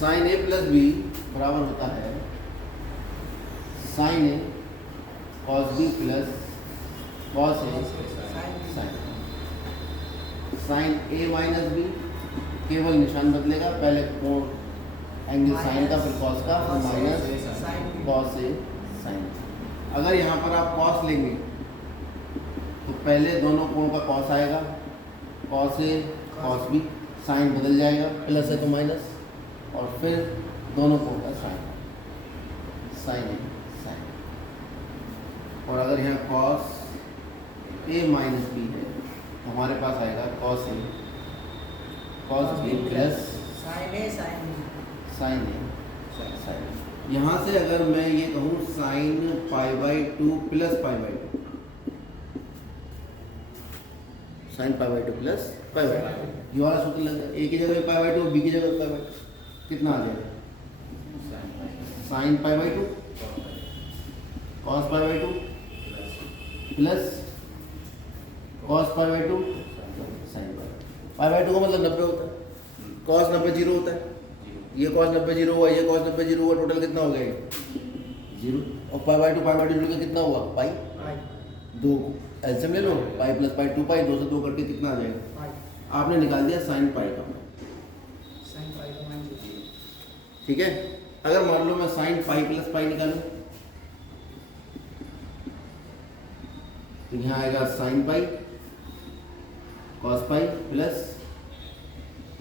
Sign ए plus B बराबर होता है sign A cos B plus cos A sign. Sign A minus B, केवल निशान बदलेगा, पहले कोण एंगल साइन का फिर कॉस का फिर माइनस कॉस ए साइन। अगर यहाँ पर आप कॉस लेंगे तो पहले दोनों कोण का कॉस आएगा, cos A cos B, sign बदल जाएगा, प्लस है तो माइनस, और फिर दोनों कोण का साइन, साइन ए साइन। और अगर यहाँ कॉस ए माइनस बी है तो हमारे पास आएगा cos A cos B plus sign A sign sign A sign. यहाँ से अगर मैं ये कहूँ sine pi by two plus pi by two, sine pi by two plus pi by two, ये वाला सूत्र लग जाए, ए की जगह पाई बाई टू, बी की जगह पाई बाई टू, कितना आ जाएगा sine pi by two cos pi by two plus cos pi by two sine pi by two का मतलब 90 होता है, कॉस 90 जीरो होता है, ये कॉस 90 जीरो हुआ, ये कॉस 90 जीरो हुआ, टोटल कितना हो गया जीरो, और पाई बाई टू जुड़ के कितना हुआ पाई, दो एलसीएम ले लो, पाई प्लस पाई 2 पाई, 2 से 2 करके कितना आ जाएगा, आपने निकाल दिया साइन पाई का, ठीक है। अगर मान लो मैं साइन पाई प्लस पाई निकालूं तो यहाँ आएगा sine pi cos pi plus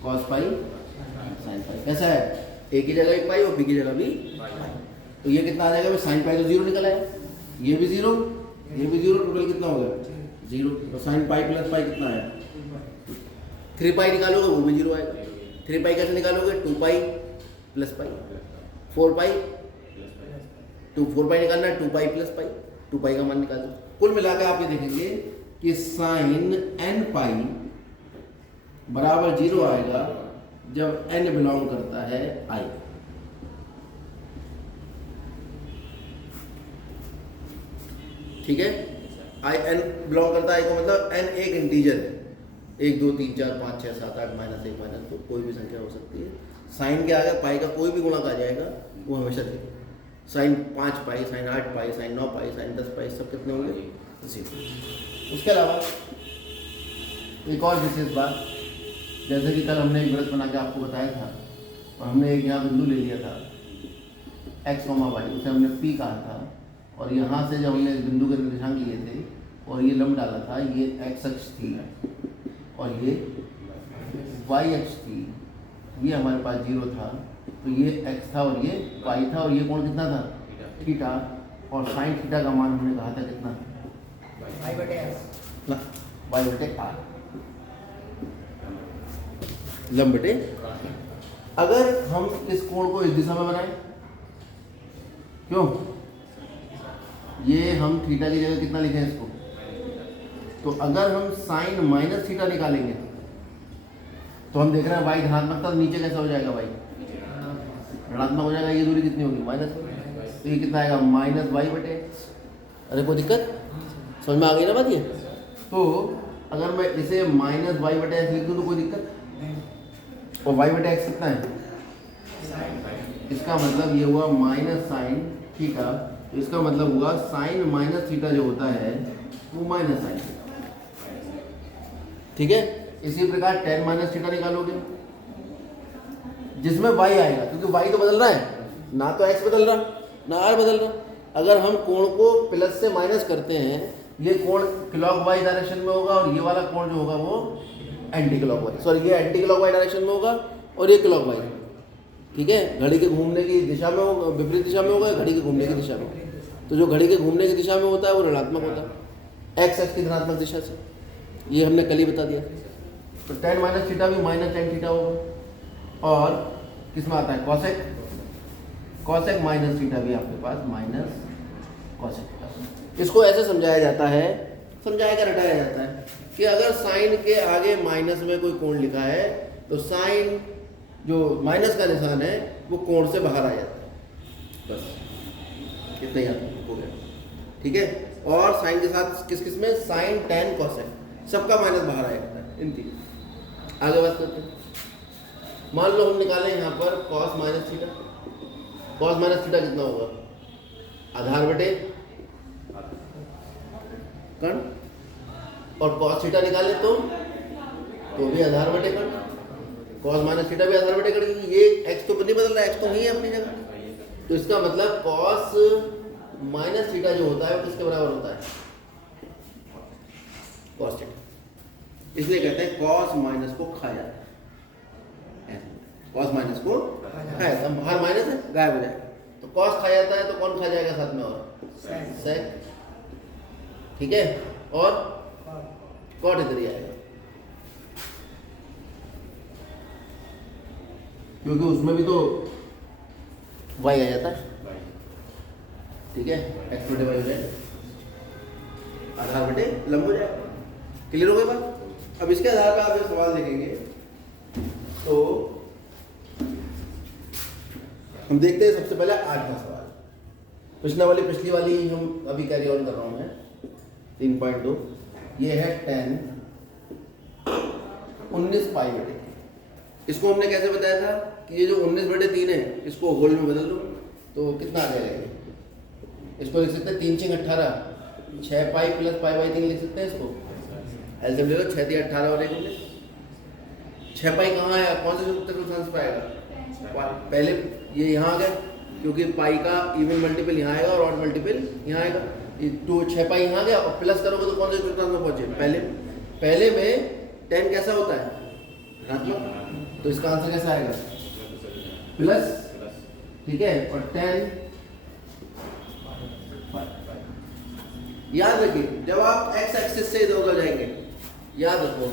cos pi sine pi. कैसा है, ए की जगह एक पाई और बी की जगह भी पाई, तो ये कितना आ जाएगा, साइन पाई तो जीरो निकल आया, ये भी जीरो ये भी जीरो, टोटल कितना हो गया जीरो, तो साइन पाई प्लस पाई कितना आया 3 पाई निकालोगे वो भी जीरो आएगा, 3 पाई कैसे निकालोगे 2 पाई प्लस पाई, 4 पाई 4 पाई निकालना है 2 पाई प्लस पाई, 2 पाई का मान निकाल दो। कुल मिलाकर आप ये देखेंगे कि साइन एन पाई बराबर जीरो आएगा जब n बिलोंग करता है i। ठीक है, i n बिलोंग करता है i को मतलब n एक इंटीजर है, 1 2 3 4 5 6 7 8 -1 -2 कोई भी संख्या हो सकती है। साइन के आगे पाई का कोई भी गुणक आ जाएगा वो हमेशा थे, साइन 5 पाई, साइन 8 पाई, साइन 9 पाई, साइन 10 पाई, सब कितने होंगे जीरो। उसके अलावा एक और विशेष बात, जैसे कि कल हमने एक वृत्त बना के आपको बताया था और हमने एक यहाँ बिंदु ले लिया था x, y, उसे हमने p कहा था, और यहाँ से जब हमने बिंदु के निर्देशांक लिए थे और ये लंब डाला था, ये x अक्ष थी और ये y अक्ष थी, ये हमारे पास जीरो था, तो ये x था और ये पाई था, और ये कोण कितना था थीटा, और साइन थीटा का मान हमने कहा था कितना y बटे r लंब बटे। अगर हम इस कोण को इस दिशा में बनाएं, क्यों, ये हम थीटा की जगह कितना लिखें इसको, तो अगर हम साइन माइनस थीटा निकालेंगे तो हम देख रहे हैं y धनात्मक था, नीचे कैसा हो जाएगा y ऋणात्मक हो जाएगा, ये दूरी कितनी होगी माइनस, तो ये कितना आएगा माइनस y बटे। अरे कोई दिक्कत समझ में आ गई ना बात ये। तो अगर मैं इसे माइनस y बटे एक्स लिख दूँ तो कोई दिक्कत, और y बटे एक्स कितना है, इसका मतलब ये हुआ माइनस साइन थीटा, तो इसका मतलब हुआ साइन माइनस थीटा जो होता है वो माइनस साइन थीटा, ठीक है। इसी प्रकार टेन माइनस थीटा निकालोगे जिसमें y आएगा, क्योंकि y तो बदल रहा है, ना तो x बदल रहा ना r बदल रहा। अगर हम कोण को प्लस से माइनस करते हैं, ये कोण क्लॉकवाइज डायरेक्शन में होगा और ये वाला कोण जो होगा वो एंटी क्लॉकवाइज, सॉरी ये एंटी क्लॉकवाइज डायरेक्शन में होगा और ये क्लॉकवाइज, ठीक है। घड़ी के घूमने की दिशा में होगा, विपरीत दिशा में होगा, घड़ी के घूमने की दिशा में, तो जो घड़ी के घूमने की दिशा में होता है वो ऋणात्मक होता है एक्स एक्स की धनात्मक दिशा से, ये हमने कल ही बता दिया। तो टेन माइनस थीटा भी माइनस टेन थीटा होगा, और किस में आता है कॉसेक, कॉसेक माइनस थीटा भी आपके पास माइनस कॉसेक। इसको ऐसे समझाया जाता है, समझाया कर हटाया जाता है कि अगर साइन के आगे माइनस में कोई कोण लिखा है तो साइन जो माइनस का निशान है वो कोण से बाहर आ जाता है, बस इतना ही हो गया, ठीक है। और साइन के साथ किस किस में, साइन टेन कॉसेक, सबका माइनस बाहर आएगा इन तीन। आगे बात करते हैं। मान लो हम निकालें यहाँ पर cos minus theta. Cos minus theta कितना होगा? आधार बटे कर्ण, और कॉस थीटा निकाले तो भी आधार बटे कर्ण। कॉस माइनस थीटा भी आधार बटे कर्ण, क्योंकि ये एक्स तो नहीं बदल रहा है, एक्स तो नहीं है अपनी जगह। तो इसका मतलब कॉस माइनस थीटा जो होता है वो किसके बराबर होता है? Cos theta. इसलिए कहते हैं कॉस माइनस को खा जाता है। कॉस माइनस को खाया जाता है, बाहर माइनस है गायब हो जाएगा। तो कॉस खा जाता है तो कौन खा जाएगा साथ में? और सेक। ठीक है, और कॉट इधर ही आएगा, क्योंकि उसमें भी तो वाई आ जाता है। ठीक है, एक्स बटे वाई हो जाएगा, आधार बटे लंब हो जाएगा। क्लियर हो गई बात? अब इसके आधार पर आप जब सवाल देखेंगे तो हम देखते हैं सबसे पहले आज का सवाल। पिछली वाली हम अभी कैरी ऑन कर रहा हूं मैं, 3.2। ये है 10 19 पाई बटे। इसको हमने कैसे बताया था कि ये जो 19/3 है इसको होल में बदल दो तो कितना आ जाएगा? इसको लिख सकते हैं 3 6 18, 6 पाई प्लस पाई बाई 3 लिख सकते हैं इसको। एलसीएम ले लो, 6 3 18 और 1 6 पाई कहाँ आया? कौन से सूत्र के स्थान पर आएगा? पहले ये यहाँ आ गया, क्योंकि पाई का इवन मल्टीपल यहाँ आएगा और ऑड मल्टीपल यहाँ आएगा। तो 6 पाई यहाँ गया और प्लस करोगे तो कौन से चतुर्थांश में पहुंचे? पहले में 10 कैसा होता है? धनात्मक। तो इसका आंसर कैसा आएगा? प्लस। ठीक है, और 10 याद रखिए, जब आप एक्स एक्सिस से इधर उधर जाएंगे, याद रखो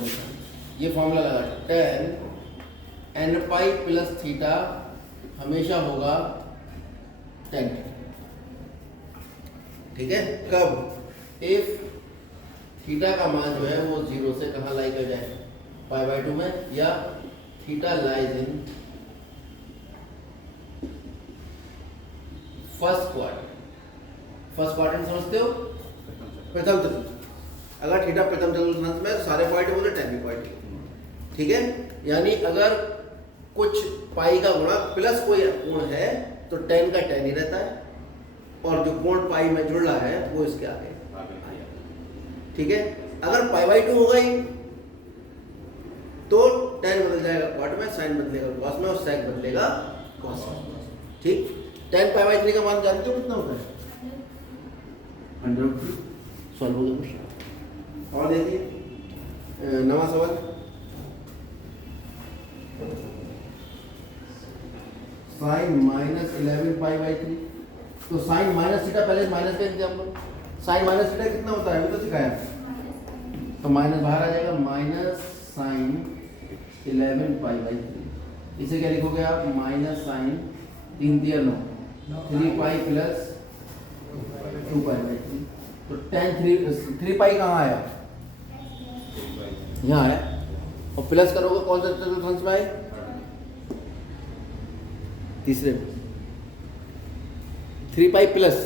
ये फॉर्मूला लगा, 10 n पाई प्लस थीटा हमेशा होगा 10। ठीक है, कब? इफ थीटा का मान जो है वो 0 से कहाँ लाई कर जाए? पाई बाई 2 में, या theta lies in first quadrant. First quadrant समझते हो? प्रथम चतुर्थ। अगर थीटा प्रथम चतुर्थांश में सारे पॉइंट बोले 10 भी पॉइंट। ठीक है, यानी अगर कुछ पाई का गुणा प्लस कोई कोण है तो 10 का 10 ही रहता है, और जो कोण पाई में जुड़ रहा है वो इसके आगे। ठीक है, अगर पाई बाई 2 हो गई तो 10 बदल जाएगा कॉट में, साइन बदलेगा कॉस में, और सेक बदलेगा कॉस में। ठीक, 10 पाई बाई 3 का मान जानते हो कितना होता है? 100। सॉल्व हो गया। और देखिए नवा सवाल, साइन माइनस 11 पाई बाई 3। तो साइन माइनस थीटा, पहले माइनस का इंतजाम करो। साइन माइनस थीटा कितना होता है? अभी तो सिखाया, तो माइनस बाहर आ जाएगा, माइनस साइन 11 पाई बाई 3। इसे क्या लिखोगे आप? Minus sine 3 3 9, 3 pi plus 2 pi by 3। तो 3 पाई कहाँ आया? यहाँ आया, और प्लस करोगे कौन सा चतुर्थांश में आए? तीसरे में। 3 पाई प्लस,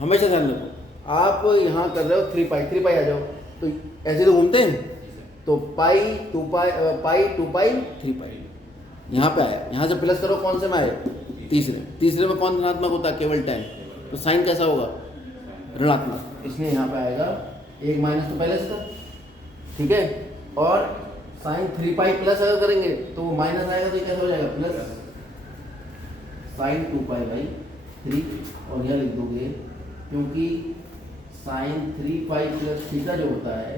हमेशा ध्यान रखो, आप यहाँ कर रहे हो 3 पाई आ जाओ, तो ऐसे तो घूमते हैं, तो पाई 2 पाई 3 पाई यहाँ पे आया। यहाँ से प्लस करो कौन से में आए? तीसरे में कौन धनात्मक होता है? केवल 10। तो साइन कैसा होगा? ऋणात्मक, इसलिए यहाँ पे आएगा 1 माइनस तो पहले से था। ठीक है, और साइन 3 पाई प्लस अगर करेंगे तो वो माइनस आएगा, तो ये कैसा हो जाएगा? प्लस साइन 2 पाई बाई 3, और यह लिख दोगे क्योंकि साइन 3 पाई प्लस थीटा जो होता है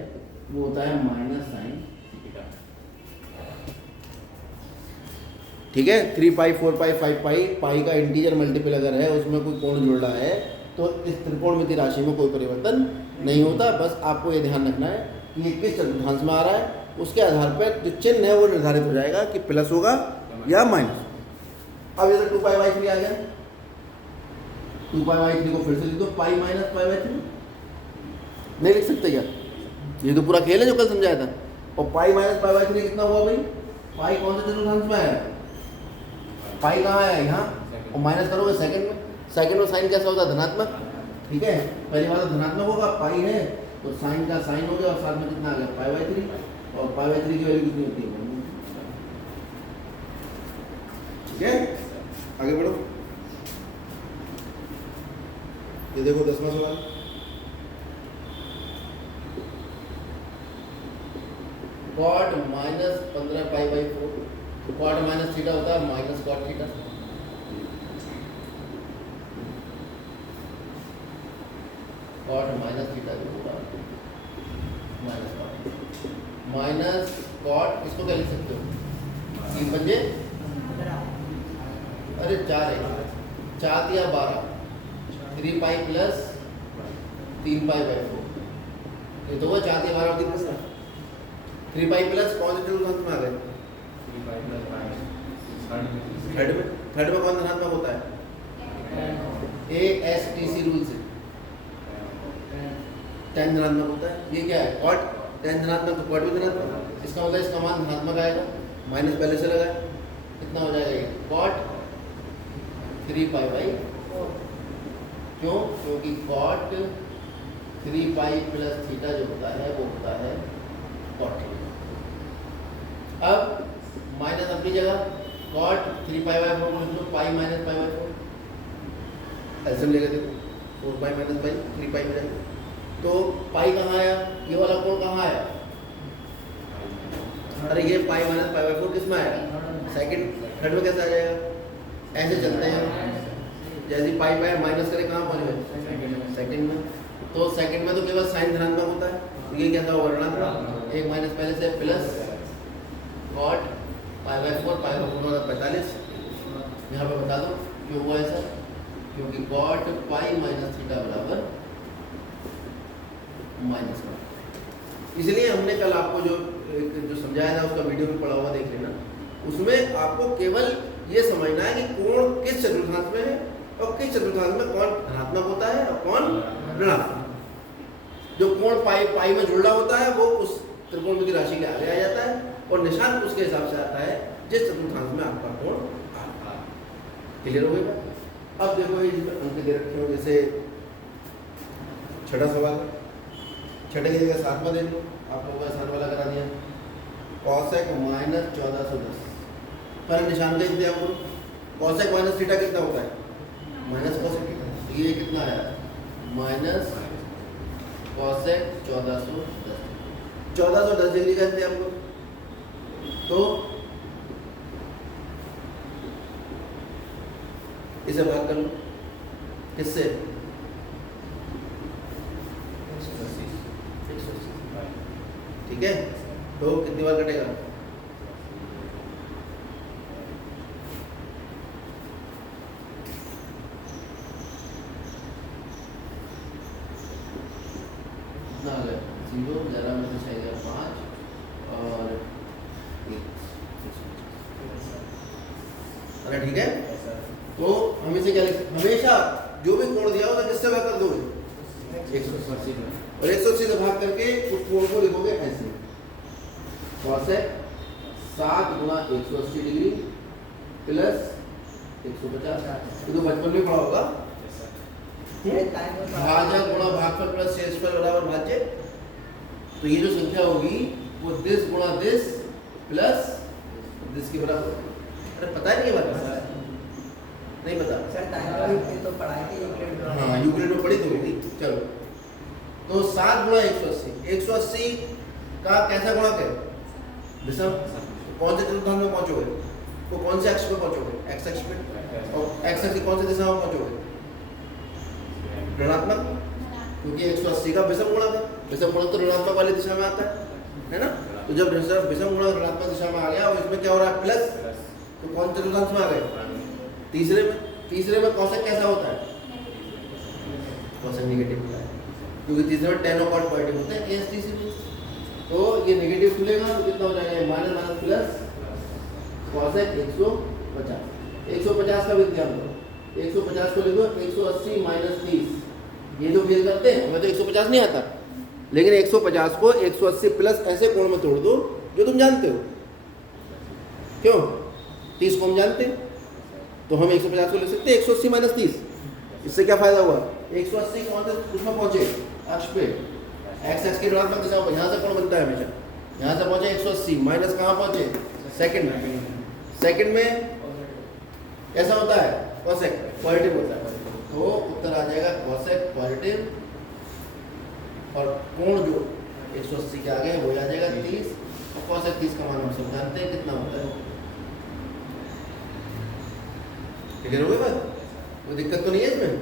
वो होता है माइनस साइन थीटा। ठीक है, 3 पाई 4 पाई 5 पाई, पाई का इंटीजर मल्टीपल अगर है, उसमें कोई कोण जुड़ रहा है, तो इस त्रिकोणमिति राशि में कोई परिवर्तन नहीं होता। बस आपको ये ध्यान रखना है कि ये किस चतुर्थांश में आ रहा है, उसके आधार पर जो चिन्ह है वो निर्धारित हो जाएगा कि प्लस होगा या माइनस। अब जैसे 2 पाई बाई 3 आ गया, 2 पाई बाई 3 को फिर से लिख दो, पाई माइनस पाई बाई 3। नहीं लिख सकते क्या? ये तो पूरा खेल है जो कल समझाया था। और पाई माइनस पाई बाई 3 कितना हुआ भाई? पाई कौन से चतुर्थांश में आया? पाई कहाँ आया? यहाँ, और माइनस करोगे सेकंड में। सेकंड में साइन कैसा होता है? धनात्मक। ठीक है, पहली बार धनात्मक होगा, पाई है तो साइन का साइन हो गया, और साथ में कितना आ गया? पाई बाई 3, और पाई बाई 3 की वैल्यू कितनी होती है? ठीक है, आगे बढ़ो। ये देखो 10वां सवाल। Cot minus 15 pi by 4, cot minus theta होता है minus cot theta. Cot minus theta जो होगा माइनस कॉट, इसको क्या लिख सकते हो 3 पंजे, अरे 4 है, 4 दिया 12, 3 पाई प्लस 3 पाई बाई 4, ये तो हुआ 4 दिया 12 और 3 प्लस 3 पाई प्लस कौन से चतुर्थांश में आ गए? थर्ड में कौन धनात्मक होता है? ASTC रूल से 10 धनात्मक होता है। ये क्या है? कॉट 10 धनात्मक, तो कॉट भी धनात्मक, इसका मतलब इसका मान धनात्मक आएगा, माइनस पहले से लगा है, कितना हो जाएगा ये? Cot 3 pi by 4। क्यों? क्योंकि कॉट 3 पाई प्लस थीटा जो होता है वो होता है कॉट थीटा। अब माइनस अपनी जगह, कॉट 3 पाई बाई 4 को लिख लो, पाई माइनस पाई बाई 4, ऐसे लेकर देखो 4 पाई माइनस पाई 3 पाई में जाएगा, तो पाई कहाँ आया? ये वाला कोण कहाँ आया? अरे ये पाई माइनस पाई बाई 4 किस में आया? सेकंड, थर्ड में कैसे आ जाएगा? ऐसे चलते हैं, जैसे पाई पाई माइनस करे कहाँ पहुँच गए? सेकंड में। तो सेकंड में तो केवल साइन धनात्मक होता है, तो ये क्या था? ऋणात्मक, एक माइनस पहले से plus cot pi by 4, pi by 4 होता 45। यहाँ पे बता दो क्यों हुआ ऐसा? क्योंकि कॉट पाई माइनस थीटा बराबर माइनस कॉट। इसलिए हमने कल आपको जो समझाया था उसका वीडियो भी पड़ा हुआ देख लेना, उसमें आपको केवल ये समझना है कि कोण किस चतुर्थांश में है और किस चतुर्थांश में कौन धनात्मक होता है और कौन ऋणात्मक। जो कोण पाई पाई में जुड़ रहा होता है वो उस त्रिकोणमिति राशि के आगे आ जाता है और निशान उसके हिसाब से आता है जिस चतुर्थांश में आपका कोण आता है। क्लियर हो गया? अब देखो ये अंक दे रखे हो, जैसे छठा सवाल, छठे की जगह 7वां दे दो, आप लोगों का 7 वाला करा दिया। कॉसेक माइनस 1410, पर निशान का इंतजाम करो। कॉसेक माइनस थीटा कितना होता है? Minus cosec theta. ये कितना आया? माइनस कॉसेक 1410 डिग्री का इंतजाम करो। तो इसे भाग कर लो किससे? 180। ठीक है, तो कितनी बार कटेगा? कितना आ गया? 0, 11 में से 5 और 1। अरे ठीक है, तो हम इसे क्या लिख, हमेशा जो भी कोण दिया होगा किससे भाग कर दोगे? 180 में, और 180 से भाग करके उस कोण को लिखोगे ऐसे, कॉसेक 7 गुणा 180 डिग्री प्लस 150। तो बचपन में पढ़ा होगा, भाजक गुणा भागफल प्लस शेषफल बराबर भाज्य। तो ये जो संख्या होगी वो दिस गुणा दिस प्लस दिस के बराबर। अरे पता नहीं है बात? नहीं पता सर, तो पढ़ाई थी, हाँ यूक्लिड में पढ़ी थी। चलो, तो 7 गुणा 180, 180 का कैसा गुणक है? विषम। कौन से चतुर्थांश में पहुंचोगे? तो कौन से अक्ष पे पहुंचोगे? एक्स अक्ष पे। और एक्स अक्ष की कौन सी दिशा में पहुंचोगे? ऋणात्मक, क्योंकि 180 का विषम गुणक है। विषम गुणक तो ऋणात्मक वाली दिशा में आता है ना? तो जब विषम गुणक ऋणात्मक दिशा में आ गया और इसमें क्या हो रहा है? प्लस, तो कौन चतुर्थांश में आ गए? तीसरे में। तीसरे में कॉसेक कैसा होता है? कॉसेक नेगेटिव होता है, क्योंकि तीसरे में tan और cot पॉजिटिव होते हैं ASTC में। तो ये नेगेटिव खुलेगा तो कितना हो जाएगा? Minus minus plus cosec 150। 150 का विज्ञान करो, 150 को लिखो 180 माइनस 30। ये जो फेल करते हैं हमें तो 150 नहीं आता, लेकिन 150 को 180 प्लस ऐसे कोण में तोड़ दो जो तुम जानते हो। क्यों? 30 को हम जानते हैं, तो हम 150 को लिख सकते हैं 180 माइनस 30। इससे क्या फायदा हुआ? 180 कौन से उसमें पहुंचे? अक्ष पे, एक्स एक्स की ऋणात्मक दिशा में। यहाँ से कोण बनता है हमेशा, यहाँ से पहुंचे 180 माइनस कहाँ पहुंचे? सेकंड में। सेकंड में ऐसा होता है कॉसेक पॉजिटिव होता है, तो उत्तर आ जाएगा कॉसेक पॉजिटिव, और कोण जो 180 के आगे हो जाएगा 30, और कॉसेक 30 का मान हम सब जानते हैं कितना होता है। क्लियर हो गई बात? कोई दिक्कत तो नहीं है इसमें?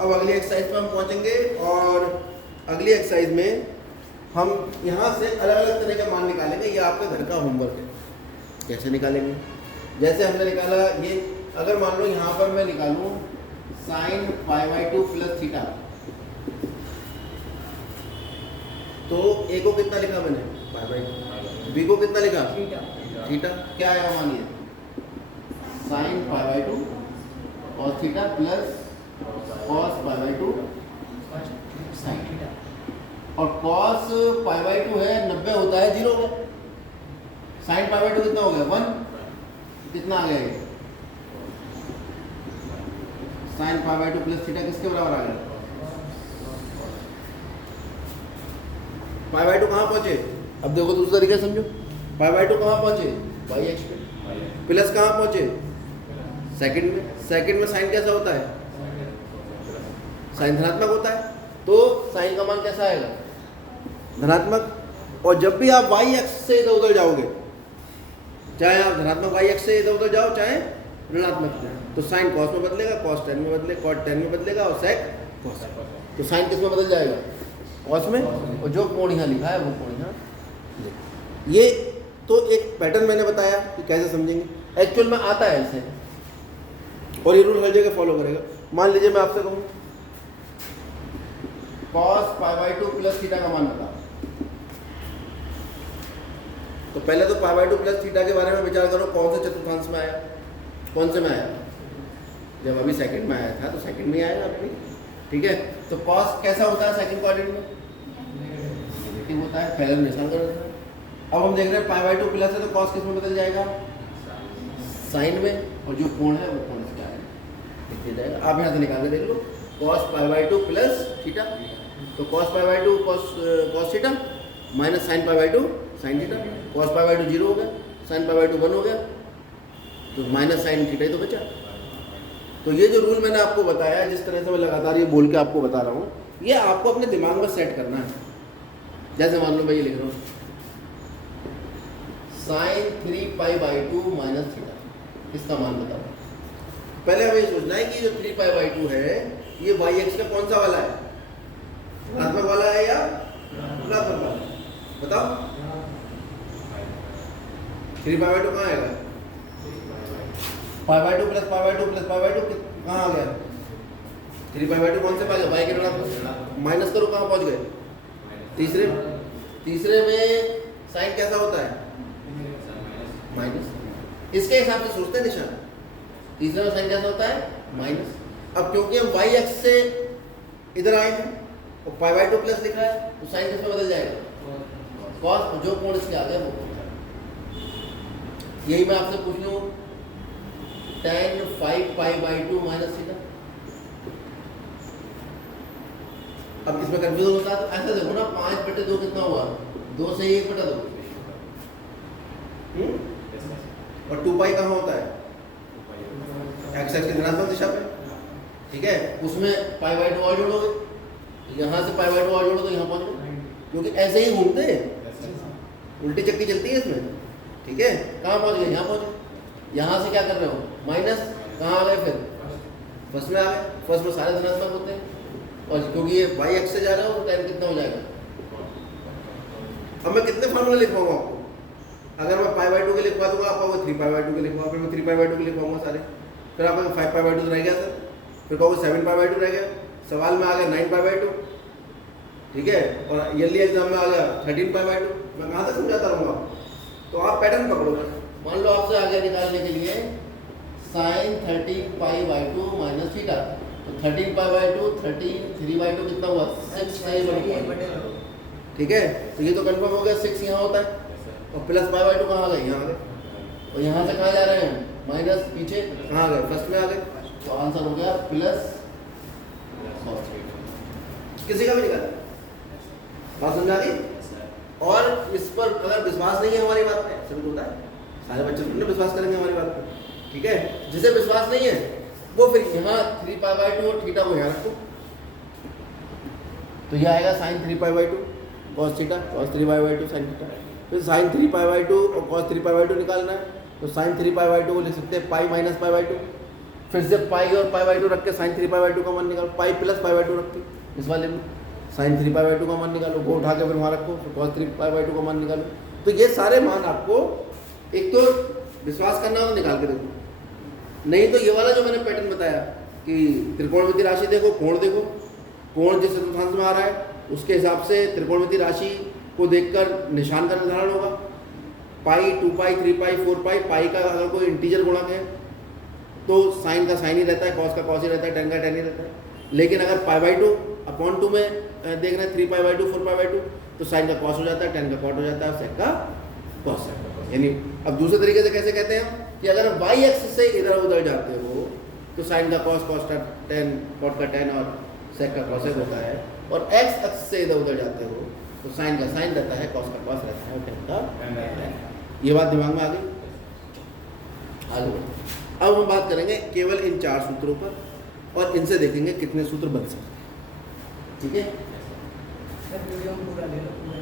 अब अगली एक्सरसाइज पे हम पहुंचेंगे, और अगली एक्सरसाइज में हम यहाँ से अलग अलग तरह का मान निकालेंगे। ये आपके घर का होमवर्क है। कैसे निकालेंगे? जैसे हमने निकाला ये, अगर मान लो यहाँ पर मैं निकालूँ साइन π/2 प्लस थीटा, तो ए को कितना लिखा मैंने π/2, बी को कितना लिखा थीटा, क्या आएगा मानिए sine π/2 cos theta plus cos π/2 sine theta, और cos π/2 है 90 होता है 0 होगा, साइन π/2 कितना हो गया 1, कितना आ गया ये साइन π/2 प्लस थीटा किसके बराबर आ गया? π/2 कहाँ पहुंचे? अब देखो दूसरा तरीका समझो, π/2 कहाँ पहुंचे? y(x) पे, प्लस कहाँ पहुंचे? सेकंड में। सेकंड में साइन कैसा होता है? साइन धनात्मक होता है, तो साइन का मान कैसा आएगा? धनात्मक। और जब भी आप y(x) से इधर उधर जाओगे, चाहे आप धनात्मक y(x) से इधर उधर जाओ चाहे ऋणात्मक, तो साइन कॉस में बदलेगा, कॉस tan में बदलेगा, कॉट tan में बदलेगा, और सेक कॉस। तो साइन किस में बदल जाएगा? कॉस में, और जो कोण यहाँ लिखा है वो कोण यहाँ। ये तो एक पैटर्न मैंने बताया कि कैसे समझेंगे, एक्चुअल में आता है ऐसे, और ये रूल हर जगह फॉलो करेगा। मान लीजिए मैं आपसे कहूँ cos π/2 प्लस थीटा का मान बता, तो पहले तो π/2 प्लस थीटा के बारे में विचार करो, कौन से चतुर्थांश में आया, कौन से में आया? जब अभी सेकंड में आया था तो सेकंड में आएगा अभी, ठीक है। तो cos कैसा होता है सेकंड क्वाड्रेंट में? नेगेटिव होता है, पहले निशान कर देते हैं। अब हम देख रहे हैं π/2 प्लस है, तो cos किस में बदल जाएगा? साइन में, और जो कोण है वो कोण क्या है लिख दिया जाएगा। आप यहाँ से निकाल के देख लो, cos π/2 प्लस थीटा, तो cos π/2 cos theta minus sine π/2 sine theta, cos π/2 0 हो गया, साइन π/2 1 हो गया, तो माइनस साइन थीटा ही तो बचा। तो ये जो रूल मैंने आपको बताया, जिस तरह से मैं लगातार ये बोल के आपको बता रहा हूँ, ये आपको अपने दिमाग में सेट करना है। जैसे मान लो मैं ये लिख रहा हूँ साइन 3π/2 माइनस थीटा, इसका मान बताओ। पहले हमें ये सोचना है कि जो 3π/2 है ये y(x) का कौन सा वाला है? धनात्मक वाला है या ऋणात्मक वाला? बताओ 3π/2 कहाँ आएगा? π/2 प्लस π/2 प्लस π/2 कहाँ आ गया? 3π/2 कौन से पाएगा? y के ऋणात्मक, माइनस करो कहाँ पहुँच गए? तीसरे में साइन कैसा होता है? माइनस। इसके हिसाब से सोचते हैं निशान, तीसरे में साइन कैसा होता है? माइनस। अब क्योंकि हम y(x) से इधर आए हैं और π/2 प्लस लिखा है, तो साइन किस में बदल जाएगा? कॉस, जो कोण इसके आगे वो कोण। यही मैं आपसे पूछ लूँ tan 5π/2 माइनस थीटा। अब इसमें कंफ्यूजन होता है, तो ऐसा देखो ना, 5/2 कितना हुआ? 2 से 1/2, और 2π कहाँ होता है? x की धनात्मक दिशा पे, ठीक है। उसमें π/2 और जोड़ोगे, यहाँ से π/2 और जोड़ो तो यहाँ पहुँच गए, क्योंकि ऐसे ही घूमते हैं, उल्टी चक्की चलती है इसमें, ठीक है। कहाँ पहुँच गए? यहाँ पहुँच गए। यहाँ से क्या कर रहे हो? माइनस, कहाँ आ गए फिर? फर्स्ट में आ गए। फर्स्ट में सारे धनात्मक होते हैं, और क्योंकि ये y(x) से जा रहा हो तो tan कितना हो जाएगा? अब मैं कितने फार्मूले लिख पाऊंगा आपको? अगर मैं π/2 के लिखवा दूंगा आपको, 3π/2 के लिखवा, फिर मैं 3π/2 के लिखवाऊंगा सारे, फिर आपको 5π/2 रह गया सर, फिर कहोगे 7π/2 रह गया, सवाल में आ गया 9π/2, ठीक है, और ईयरली एग्जाम में आ गया 13π/2। मैं कहाँ तक समझाता रहूँगा? तो आप पैटर्न पकड़ोगे। मान लो आपसे आगे निकालने के लिए साइन 13π/2 माइनस थीटा, तो 13π/2 3/2 कितना हुआ? 6π/2, ठीक है। तो ये तो कंफर्म हो गया, 6 यहाँ होता है, और प्लस π/2 कहाँ आ गए? यहाँ आ गए, और यहाँ से कहाँ जा रहे हैं? माइनस, पीछे कहाँ आ गए? फर्स्ट में आ गए, तो आंसर हो गया प्लस cos थीटा। किसी का भी निकाला, बात समझा दी। और इस पर अगर विश्वास नहीं है हमारी बात पे, सभी होता है, सारे बच्चे थोड़ी विश्वास करेंगे हमारी बात पे, ठीक है, जिसे विश्वास नहीं है वो फिर यहाँ 3π/2 और थीटा को यहाँ रखो, तो यह आएगा sin 3π/2 cos theta, cos 3π/2 sin theta. फिर sin 3π/2 और cos 3π/2 निकालना है, तो sin 3π/2 को लिख सकते हैं पाई माइनस π/2। फिर से पाई और π/2 रख के sin 3π/2 का मान निकालो, पाई प्लस π/2 रख के इस वाले में sin 3π/2 का मान निकालो, वो उठा के फिर वहाँ रखो, तो cos 3π/2 का मान निकालो। तो ये सारे मान आपको एक तो विश्वास करना हो तो निकाल के देखो, नहीं तो ये वाला जो मैंने पैटर्न बताया कि त्रिकोणमितीय राशि देखो, कोण जिस चतुर्थांश में आ रहा है उसके हिसाब से त्रिकोणमितीय राशि को देखकर निशान का निर्धारण होगा। पाई, 2π, 3π, 4π, पाई का अगर कोई इंटीजर गुणक है तो साइन का साइन ही रहता है, कॉस का कॉस ही रहता है, टेन का टेन ही रहता है। लेकिन अगर π/2/2 में देख रहे हैं 3π/2 4π/2 तो साइन का कॉस हो जाता है, टेन का कॉट हो जाता है, सेक का कॉस। यानी अब दूसरे तरीके से कैसे कहते हैं कि अगर वाई एक्स से इधर उधर जाते हो तो साइन का कॉस, कॉस का टेन, कॉट का टेन और सेक का कॉसेक होता है, और एक्स अक्ष से इधर उधर जाते हो तो साइन का साइन रहता है, कॉस का कॉस रहता है, टेन का रहता है। ये बात दिमाग में आ गई? आगे बढ़ो। अब हम बात करेंगे केवल इन 4 सूत्रों पर और इनसे देखेंगे कितने सूत्र बन सकते हैं। ठीक है।